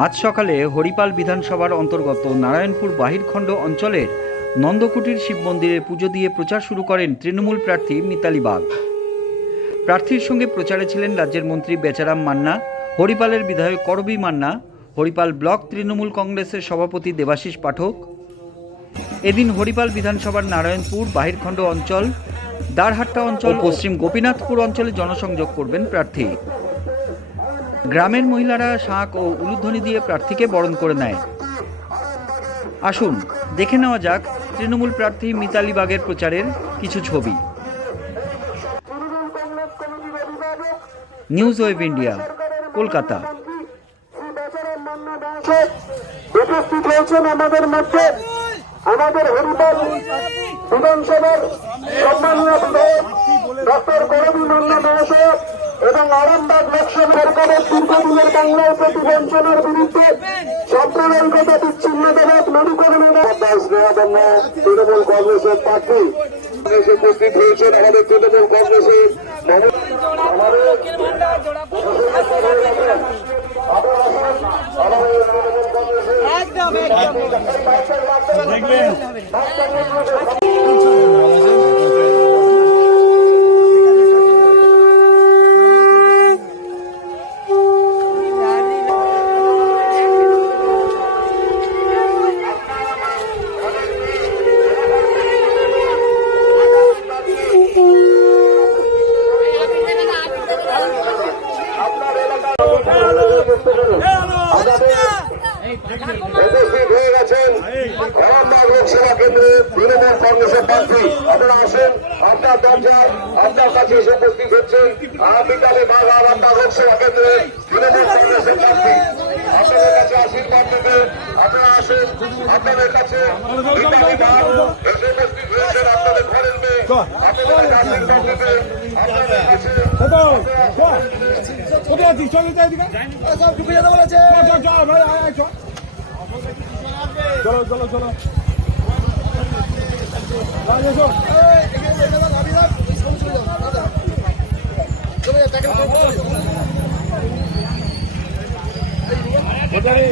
আজ সকালে হরিপাল বিধানসভার অন্তর্গত নারায়ণপুর বাহিরখণ্ড অঞ্চলের নন্দকুটির শিব মন্দিরে পুজো দিয়ে প্রচার শুরু করেন তৃণমূল প্রার্থী মিতালি বাগ। প্রার্থীর সঙ্গে প্রচারে ছিলেন রাজ্যের মন্ত্রী বেচারাম মান্না, হরিপালের বিধায়ক করবী মান্না, হরিপাল ব্লক তৃণমূল কংগ্রেসের সভাপতি দেবাশিস পাঠক। এদিন হরিপাল বিধানসভার নারায়ণপুর বাহিরখণ্ড অঞ্চল, দারহাট্টা অঞ্চল, পশ্চিম গোপীনাথপুর অঞ্চলে জনসংযোগ করবেন প্রার্থী। গ্রামের মহিলারা শাঁখ ও উলুধ্বনি দিয়ে প্রার্থীকে বরণ করে নেয়। আসুন দেখে নেওয়া যাক তৃণমূল প্রার্থী মিতালি বাগের প্রচারের কিছু ছবি। News web India, Kolkata. উপস্থিত হয়েছেন আমাদের মধ্যে আমাদের হরিপাল বিধানসভার সম্মানীয় বিধায়ক ডক্টর করবী মান্না মহাশয় এবং আরামবাগ লোকসভা সরকারের দীর্ঘদিনের বাংলার প্রতি বঞ্চনার বিরুদ্ধে সাম্প্রদায়িকতা বিচ্ছিন্নতাবাদ মেরুকরণের স্নেহাধন্য তৃণমূল কংগ্রেসের প্রার্থী এসে উপস্থিত হয়েছেন আমাদের তৃণমূল কংগ্রেসের উপস্থিত হয়ে গেছেন আরামবাগ লোকসভা কেন্দ্রে তৃণমূল কংগ্রেসের প্রার্থী। আপনারা আসেন, আপনার দরজা আপনার কাছে এসে উপস্থিত হচ্ছেন মিতালি বাগ আরামবাগ লোকসভা কেন্দ্রে তৃণমূল কংগ্রেসের প্রার্থী। আপনাদের কাছে আশীর্বাদ থেকে আপনারা আসেন, আপনাদের কাছে মিতালি বাগ এসে উপস্থিত হয়েছেন আপনাদের ঘরের মেয়ে। আপনাদের কাছে আশীর্বাদ থেকে আপনাদের কাছে চলো চলো চলো কোথায়